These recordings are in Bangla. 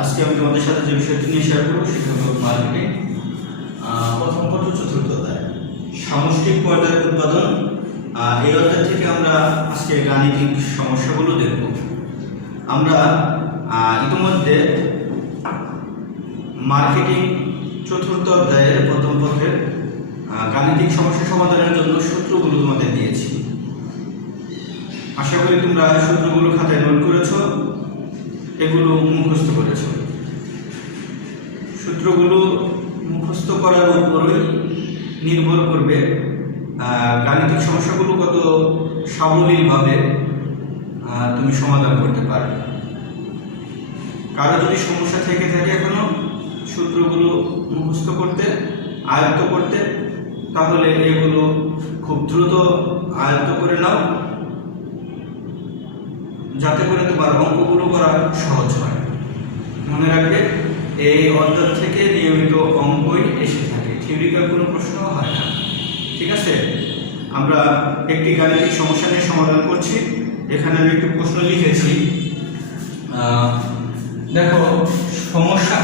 আজকে আমি তোমাদের সাথে যে বিষয়টি নিয়ে শেয়ার করবো সেটা হলো মার্কেটিং। প্রথম পত্র চতুর্থ অধ্যায় সামষ্টিক পর্যায়ের উৎপাদন। এই অধ্যায় থেকে আমরা আজকে গাণিতিক সমস্যাগুলো দেখব। আমরা ইতিমধ্যে মার্কেটিং চতুর্থ অধ্যায়ের প্রথম পত্রের গাণিতিক সমস্যা সমাধানের জন্য সূত্রগুলো তোমাদের দিয়েছি। আশা করি তোমরা সূত্রগুলো খাতায় নোট করেছো, এগুলো মুখস্থ করেছো। সূত্রগুলো মুখস্থ করার উপরে নির্ভর করবে গাণিতিক সমস্যাগুলো কত সাবলীলভাবে তুমি সমাধান করতে পারবে। কারো যদি সমস্যা থেকে থাকে এখনো সূত্রগুলো মুখস্থ করতে, আয়ত্ত করতে, তাহলে এগুলো খুব দ্রুত আয়ত্ত করে নাও, যাতে করে তোমার অঙ্কগুলো করা সহজ হয়। মনে রাখবে, এই অধ্যায় থেকে নিয়মিত অঙ্কই এসে থাকে, থিওরিক্যাল কোনো প্রশ্ন হয় না। ঠিক আছে, আমরা একটি গাণিতিক সমস্যা নিয়ে সমাধান করছি। এখানে আমি একটু প্রশ্ন লিখেছি। দেখো, সমস্যা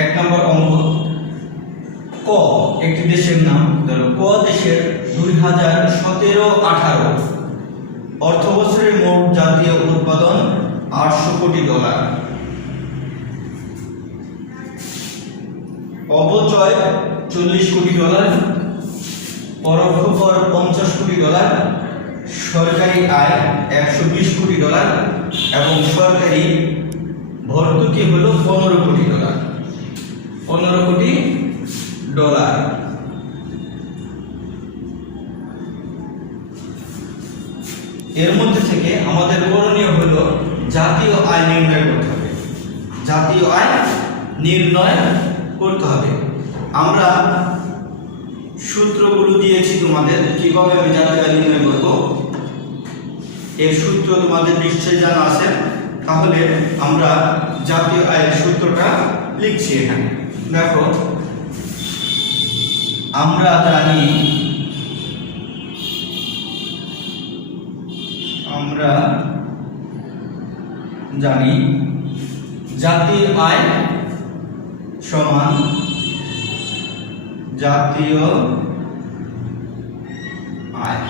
এক নম্বর অঙ্ক। ক একটি দেশের নাম, ধরো ক দেশের 2017-18 অর্থ বছরের মোট জাতীয় উৎপাদন $800 কোটি, অপচয় $40 কোটি, পরোক্ষ কর $50 কোটি, সরকারি আয় $120 কোটি এবং সরকারি ভর্তুকি হলো $15 কোটি। $15 কোটি। এর মধ্যে থেকে আমাদের করণীয় হলো জাতীয় আয় নির্ণয় করতে হবে। জাতীয় আয় নির্ণয় করতে হবে। আমরা সূত্রগুলো দিয়েছি তোমাদের, কিভাবে আমি জাতীয় আয় নির্ণয় করব। এর সূত্র তোমাদের নিশ্চয়ই জানা আছে। তাহলে আমরা জাতীয় আয়ের সূত্রটা লিখছি এখানে। দেখো, আমরা জানি জাতীয় আয় সমান জাতীয় আয়।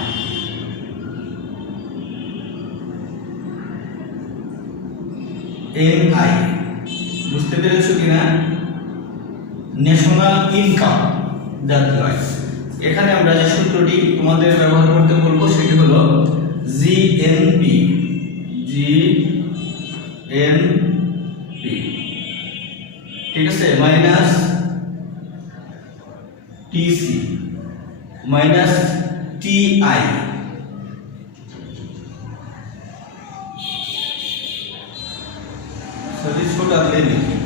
এনআই বুঝতে পেরেছো কিনা? ন্যাশনাল ইনকাম, জাতীয় আয়। এখানে আমরা যে সূত্রটি তোমাদের ব্যবহার করতে বলবো সেটি হলো জিএনপি। ঠিক আছে, minus TC minus TI.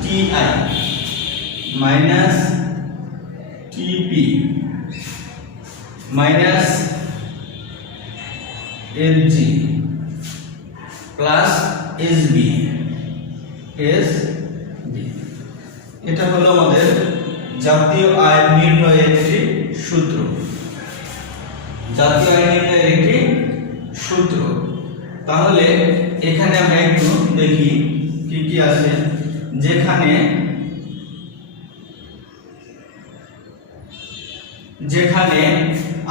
TI minus TP minus SG plus SB. এটা হলো আমাদের জাতীয় আয় নির্ণয়ের একটি সূত্র। জাতীয় আয় নির্ণয়ের একটি সূত্র। তাহলে এখানে আমরা একটু দেখি কি কি আছে। যেখানে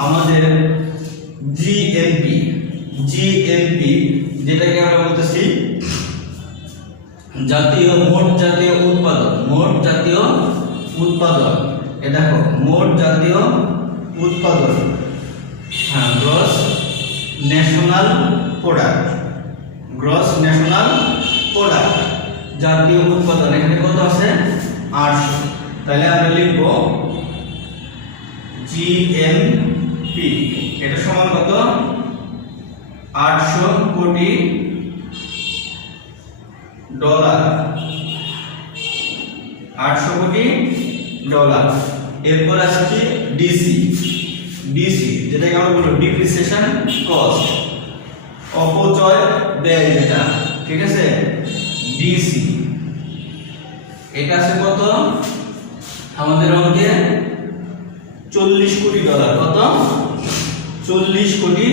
আমাদের জিএনপি যেটাকে আমরা বলতেছি মোট জাতীয় উৎপাদন। এ দেখো, মোট জাতীয় উৎপাদন, হ্যাঁ, গ্রস ন্যাশনাল প্রোডাক্ট, জাতীয় উৎপাদন। এখানে কত আছে? 800। তাহলে আমরা লিখব জিএনপি, এটা সমান কত? $800 কোটি। $800 কোটি। এরপর আছে কি? ডিসি, যেটাকে আমরা বলবো ডিপ্রিসিয়েশন কস্ট, অপচয় ব্যয় যেটা। ঠিক আছে, ডিসি। এটা আছে কত আমাদের অঙ্কে? $40 কোটি। কত? $40 কোটি।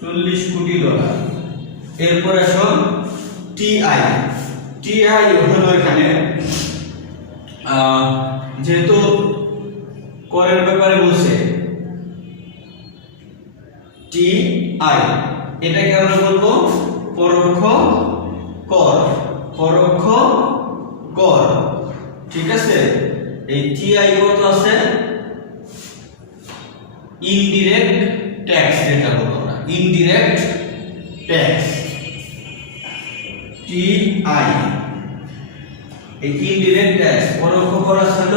$40 কোটি। এরপর আসো টিআই টিআই হলো এখানে যেহেতু করের ব্যাপারে বলছে টিআই, এটাকে আমরা বলবো পরোক্ষ কর, পরোক্ষ কর। ঠিক আছে, এই টিআই কত আছে? ইনডিরেক্ট ট্যাক্স, যেটা বলবো আমরা ইনডিরেক্ট ট্যাক্স, টিআই। এই ইনডিরেক্ট ট্যাক্স পরোক্ষ কর ছিল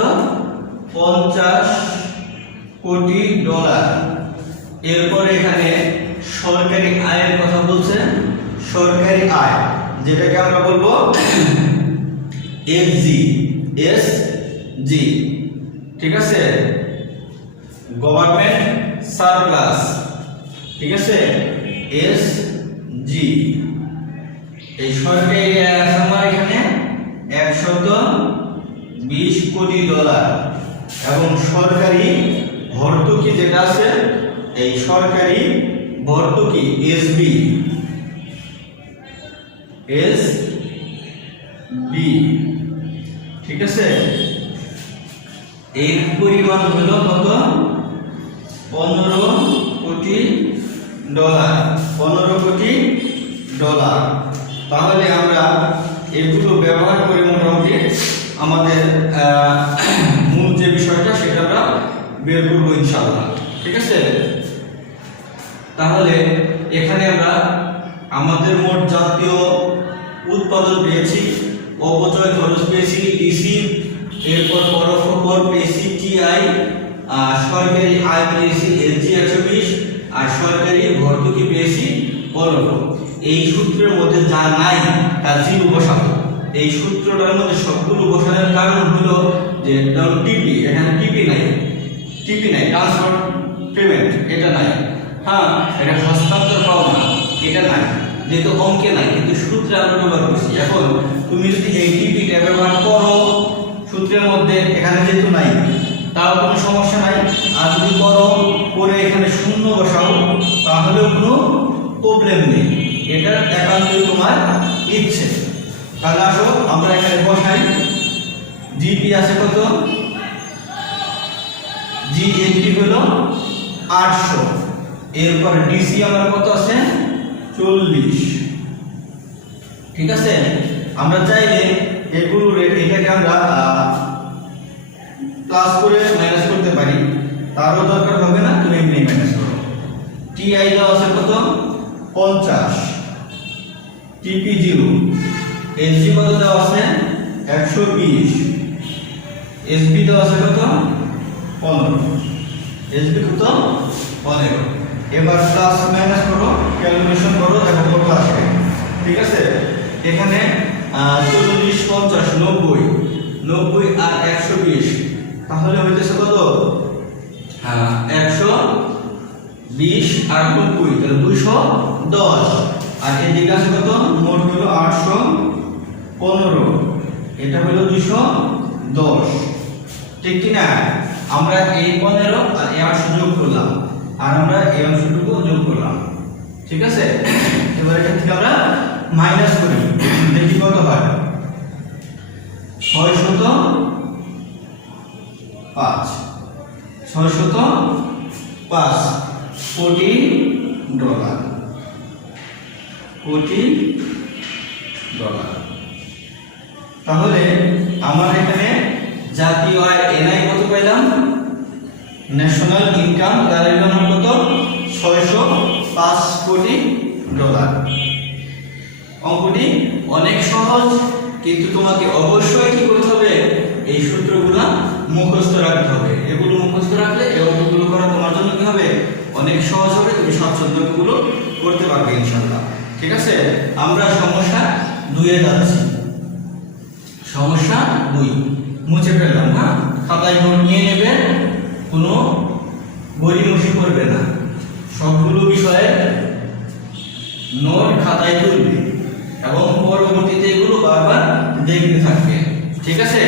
$50 কোটি। এরপরে এখানে সরকারি আয়ের কথা বলছে, সরকারি আয় যেটাকে আমরা বলবো এসজি, এসজি। ঠিক আছে, গভর্নমেন্ট সারপ্লাস। ঠিক আছে, এসজি। এই সরকারি আয় আছে আমার এখানে $120 কোটি। এবং সরকারি ভর্তুকি যেটা আছে, এই সরকারি ভর্তুকি এসবি, এসবি। ঠিক আছে, এর পরিমাণ হলো কত? $15 কোটি, $15 কোটি। তাহলে আমরা এগুলো ব্যবহার করে মোটামুটি আমাদের মূল যে বিষয়টা সেটা আমরা বের করবো ইনশাআল্লাহ। ঠিক আছে, তাহলে এখানে আমরা আমাদের মোট জাতীয় উৎপাদন পেয়েছি, অপচয় খরচ পেয়েছি ডিসি, এরপর পরোক্ষ কর পেয়েছি টিআই, সরকারি আয় পেয়েছি এসজি 120, আর সরকারি ভর্তুকি পেয়েছি 15। এই সূত্রের মধ্যে যা নাই তা জিরো বসাবো। এই সূত্রটার মধ্যে সবগুলো বসানোর কারণ হলো যে টিপি, এখানে টিপি নাই, ট্রান্সফার পেমেন্ট এটা নাই, হ্যাঁ এটা হস্তান্তর পাওনা এটা নাই, যেহেতু অঙ্কে নাই কিন্তু সূত্রে আমরা ব্যবহার করছি। এখন তুমি যদি এই টিপিটা ব্যবহার করো সূত্রের মধ্যে, এখানে যেহেতু নাই তাও কোনো সমস্যা নাই, আর যদি করো করে এখানে শূন্য বসাও তাহলেও কোনো প্রবলেম নেই, এটা একান্তই তোমার ইচ্ছে। তাহলে আসো আমরা এখানে বসাই। জিপি আছে কত? জিএনপি হলো 800। এরপর ডিসি আমার কত আছে? 40। ঠিক আছে, আমরা চাইলে এগুলো এটাকে আমরা প্লাস করে মাইনাস করতে পারি, তারও দরকার হবে না, তুমি এমনি মাইনাস করো। টিআই দেওয়া আছে কত? 50। টিপি 0। এসজি কত দেওয়া আছে? 120। এসবি দেওয়া আছে কত? 15। এসবি কত? 15। এবার প্লাস মাইনাস করো, ক্যালকুলেশন করো, দেখো কত আসে। ঠিক আছে, এখানে 40 50 90 90 আর 120, তাহলে হইতেছে কত? 120 আর 90 তাহলে 210। আর এদিকে আছে কত? মোট হলো 815, এটা হলো 210। ঠিক কি না? আমরা এই 15 আর এই 800 যোগ করলাম, আর আমরা এই অংশটুকু যোগ করলাম। ঠিক আছে, এবার এখান থেকে আমরা মাইনাস করি, দেখি কত হয়। 605 কোটি ডলার, কোটি ডলার। তাহলে আমার এখানে জাতীয় আয় এনআই কত পেলাম? ন্যাশনাল ইনকাম দাঁড়াইল কত? 605 কোটি ডলার। অঙ্কটি অনেক সহজ, কিন্তু তোমাকে অবশ্যই কি করতে হবে? এই সূত্রগুলো মুখস্থ রাখতে হবে। এগুলো মুখস্থ রাখলে এই অঙ্কগুলো করা তোমার জন্য কি হবে? অনেক সহজ হবে, তুমি স্বাচ্ছন্দ্যগুলো করতে পারবে ইনশাআল্লাহ। ঠিক আছে, আমরা সমস্যা 2 এ যাচ্ছি। সমস্যা 2 মুছে ফেললাম, হ্যাঁ খাতায় নোট নিয়ে নেবে, কোনো গড়িমসি করবে না, সবগুলো বিষয়ে নোট খাতায় তুলবে এবং পরবর্তীতে এগুলো বারবার দেখতে থাকবে। ঠিক আছে,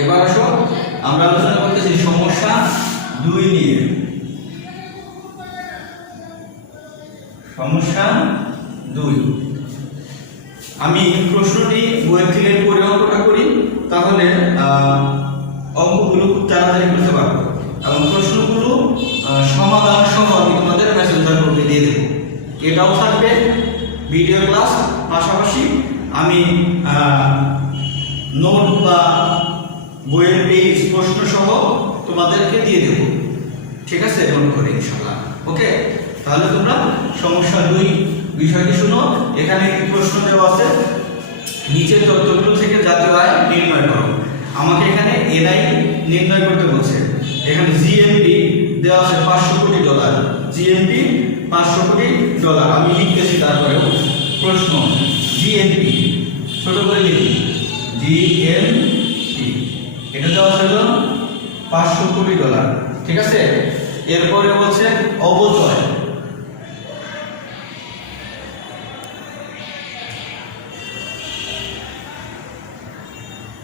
এবার আসো আমরা আলোচনা করতেছি সমস্যা 2 নিয়ে। সমস্যা 2 আমি প্রশ্নটি বইয়ের থেকে পড়ে অঙ্কটা করি, তাহলে অঙ্কগুলো খুব তাড়াতাড়ি করতে পারবো এবং প্রশ্নগুলো সমাধান সহ আমি তোমাদের মেসেঞ্জার গ্রুপে দিয়ে দেবো। এটাও থাকবে ভিডিও ক্লাস, পাশাপাশি আমি নোট বা বইয়ের পেজ প্রশ্ন সহ তোমাদেরকে দিয়ে দেবো। ঠিক আছে, নোট করে ইনশাআল্লাহ। ওকে, তাহলে তোমরা সমস্যা 2 বিষয়টি শুনো। এখানে একটি প্রশ্ন দেওয়া আছে, নিচের তথ্যগুলো থেকে জাতীয় আয় নির্ণয় করো। আমাকে এখানে এনআই নির্ণয় করতে বলছে। এখানে জিএনপি দেওয়া আছে $500 কোটি, জিএনপি $500 কোটি। আমি লিখতেছি, তারপরেও প্রশ্ন জিএনপি ছোট করে লিখি, জিএনপি এটা দেওয়া ছিল $500 কোটি। ঠিক আছে, এরপরে বলছে অবচয়,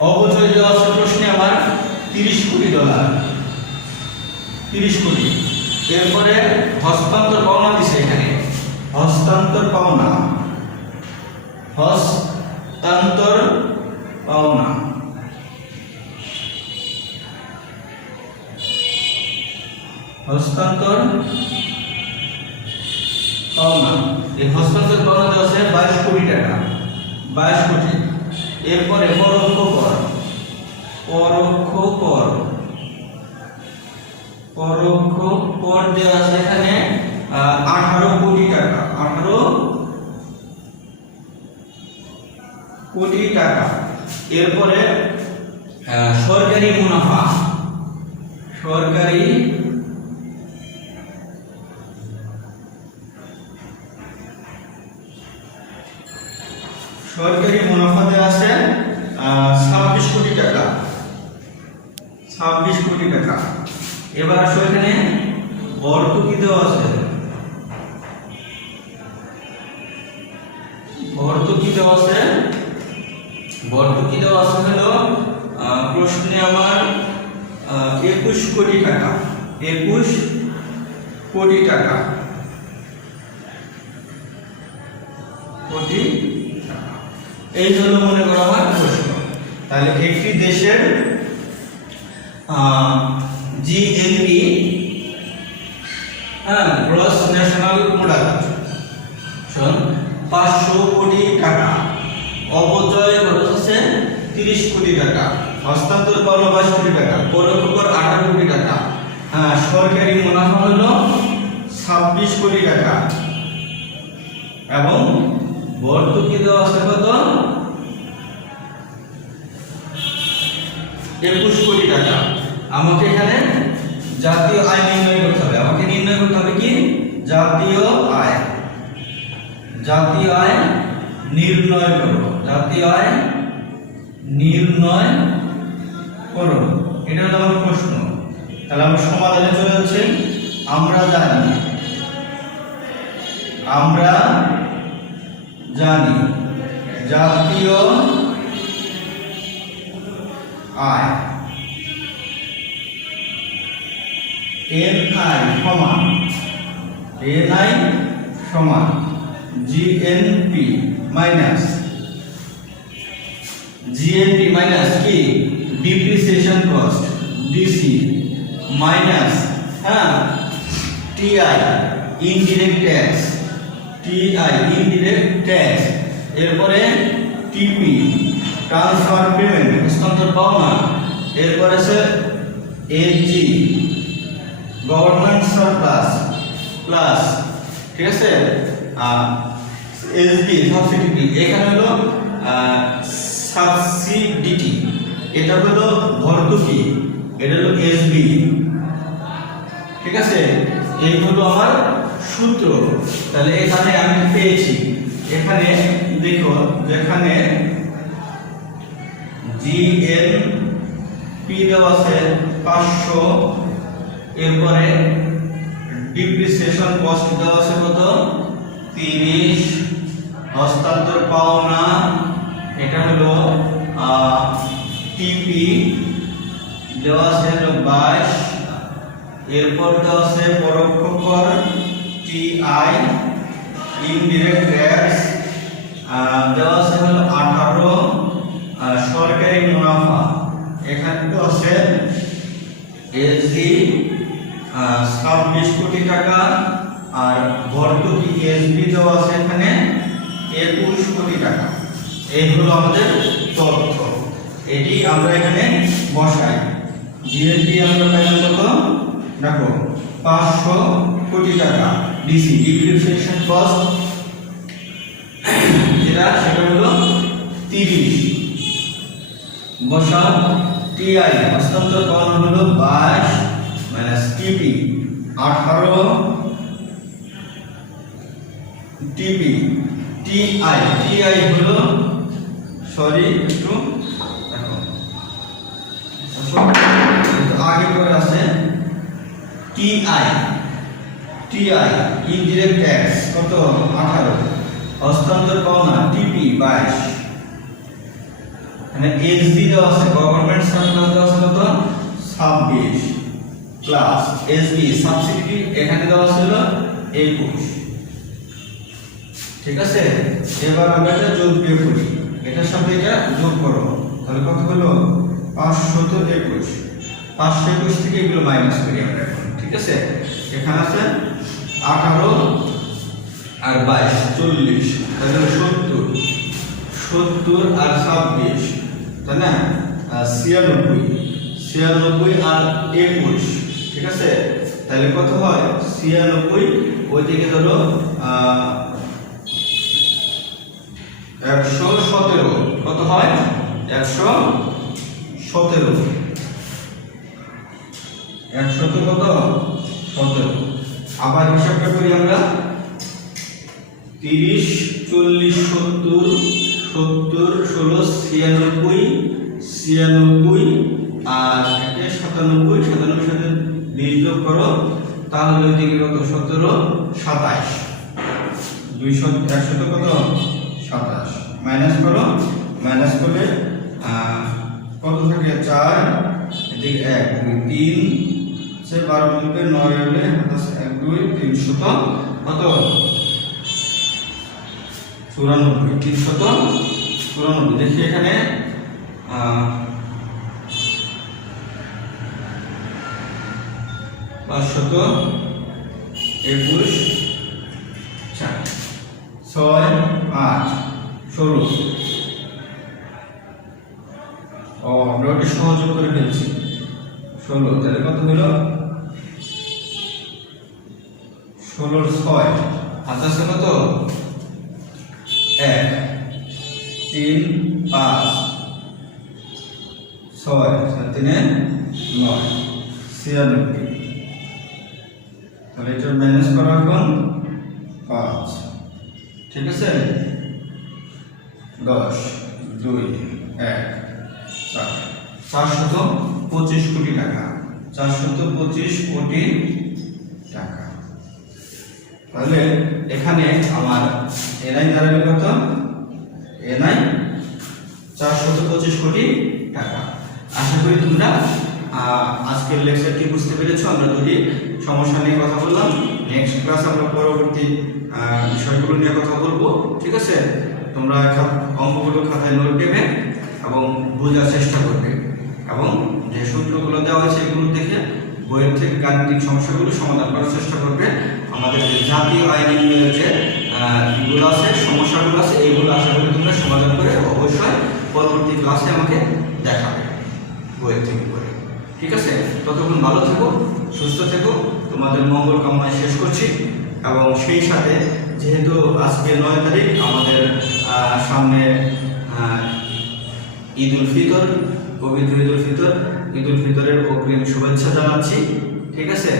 অবচয় দেওয়া আছে প্রশ্নে আমার $30 কোটি, 30 কোটি। এরপরে হস্তান্তর পাওনা দিছে, এখানে হস্তান্তর পাওনা, হস্তান্তর পাওনা, হস্তান্তর পাওনা। এই হস্তান্তর পাওনা দেওয়া আছে $22 কোটি, 22 কোটি। এরপরে পরোক্ষ কর, পরোক্ষ কর, পরোক্ষ কর দেওয়া আছে এখানে $18 কোটি, 18 কোটি টাকা। এরপরে সরকারি মুনাফা, সরকারি সরকারি মুনাফা দেওয়া আছে $26 কোটি, 26 কোটি টাকা। এবার আসো, এখানে ভর্তুকি দেওয়া আছে, ভর্তুকি দেওয়া আছে, ভর্তুকি দেওয়া আছে হলো প্রশ্নে আমার $21 কোটি, 21 কোটি টাকা, কোটি টাকা। এই হলো মনে করো আমার প্রশ্ন। তাহলে একটি দেশের জিএনপি, গ্রস ন্যাশনাল প্রোডাক্ট 500 কোটি টাকা, অবচয় হচ্ছে $30 কোটি টাকা, হস্তান্তর পাওনা $22 কোটি টাকা, পরোক্ষ কর $18 কোটি টাকা, সরকারি মুনাফা হলো $26 কোটি টাকা এবং ভর্তুকি দেওয়া আছে কত? $21 কোটি টাকা। আমাকে এখানে জাতীয় আয় নির্ণয় করতে হবে। আমাকে নির্ণয় করতে হবে কি? জাতীয় আয়। জাতীয় আয় নির্ণয় করো, জাতীয় আয় নির্ণয় করো, এটা হলো আমার প্রশ্ন। তাহলে আমরা সমাধানে চলে যাচ্ছি। আমরা জানি জাতীয় আয় এনআই সমান জিএনপি মাইনাস কি depreciation cost DC minus TI indirect tax, এরপরে টিপি ট্রান্সফার পেমেন্ট হস্তান্তর পাওনা, এরপরে আছে এনজি গভর্নমেন্ট সারপ্লাস প্লাস, ঠিক আছে, এসবি সাবসিডি, এখানে হলো সাবসিডিটি, এটা হলো ভর্তুকি, এটা হলো এসবি, ঠিক আছে। এই হলো আমার সূত্র। তাহলে এখানে আমি পেয়েছি, এখানে দেখো যেখানে জিএনপি দেওয়া আছে 500, এরপরে ডিপ্রিসিয়েশন কস্ট দেওয়া আছে কত 30, হস্তান্তর পাওনা এটা হলো টিপি দেওয়া আছে 22, এরপর দেওয়া আছে পরোক্ষ কর টিআই, ইনডিরেক্ট ট্যাক্স দেওয়া আছে হলো 18 সরকারি মুনাফা। এখানে তো আছে এসবি 26 কোটি টাকা, আর ভর্তুকি এসবি দেওয়া আছে এখানে 21 কোটি টাকা। এই হলো আমাদের তথ্য, এটি আমরা এখানে বসাই। জিএসবি আমরা পাইলাম কত, দেখো 500 কোটি টাকা। ডিসি ডিপ্রিসিয়েশন কস্ট যেটা সেটা হলো 30 বসাও। টিআই হস্তান্তর করানো হলো 22 মাইনাস টিপি 18 টিপি টিআই হলো সরি একটু দেখো আগে করে আছে টিআই ইনডিরেক্ট ট্যাক্স কত 18 হস্তান্তর পাওনা টিপি 22 মানে এসবি দেওয়া আছে গভর্নমেন্ট সার্ভিস দেওয়া আছে কত 26 প্লাস এসবি সাবসিডি এখানে দেওয়া ছিল 21। ঠিক আছে, এবার আমরা এটা যোগ বিয়োগ করি, এটার সাথে এটা যোগ করো, তাহলে কত হলো 521। 521 থেকে এগুলো মাইনাস করি আমরা এখন। ঠিক আছে, এখানে আছে 18 আর 22 40, তাহলে 70 আর 26 তাই না, 96 আর 21। ঠিক আছে, তাহলে কত হয় 96, ওই দিকে ধরো 117, কত হয় 117 কত 17। আবার হিসাবটা করি আমরা 30 40 70 70 16 96 আর 97 সাথে 20 যোগ করো, তাহলে ওইদিকে কত 17 27 200 100 কত 27 মাইনাস করো, মাইনাস করলে কত থাকে 4 এদিকে 1 2 3 সে 12 মিলবে 9 হলে 1 2 300 কত 94 দেখি এখানে 521 6 8 16। ও আমরা ওটা সহযোগ করে ফেলছি 16, তাহলে কত হলো 16 6 আচ্ছা কত 1 3 5 6 7 9 96। তাহলে এটা মাইনাস করা এখন 5। ঠিক আছে, 10 2 1 4 425 কোটি টাকা, 425 কোটি টাকা। তাহলে এখানে আমার এনআই দাঁড়াবে কত, এনআই 425 কোটি টাকা। আশা করি তোমরা আজকের লেকচারটি বুঝতে পেরেছো। আমরা দুটি সমস্যা নিয়ে কথা বললাম, নেক্সট ক্লাস আমরা পরবর্তী বিষয়গুলো নিয়ে কথা বলবো। ঠিক আছে, তোমরা অঙ্কগুলো খাতায় নোট দেবে এবং বোঝার চেষ্টা করবে, এবং যে সূত্রগুলো দেওয়া হয়েছে এগুলো দেখে বইয়ের থেকে গাণিতিক সমস্যাগুলো সমাধান করার চেষ্টা করবে। আমাদের যে জাতীয় আইন যে এগুলো আছে, সমস্যাগুলো আছে, এইগুলো আশা করি তোমরা সমাধান করে অবশ্যই পরবর্তী ক্লাসে আমাকে দেখাবে বইয়ের থেকে করে। ঠিক আছে, ততক্ষণ ভালো থেকো, সুস্থ থেকো, তোমাদের মঙ্গল কামনায় শেষ করছি। এবং সেই সাথে যেহেতু আজকে 9 তারিখ, আমাদের সামনে ঈদুল ফিতর, পবিত্র ঈদুল ফিতরের অগ্রিম শুভেচ্ছা জানাচ্ছি। ঠিক আছে।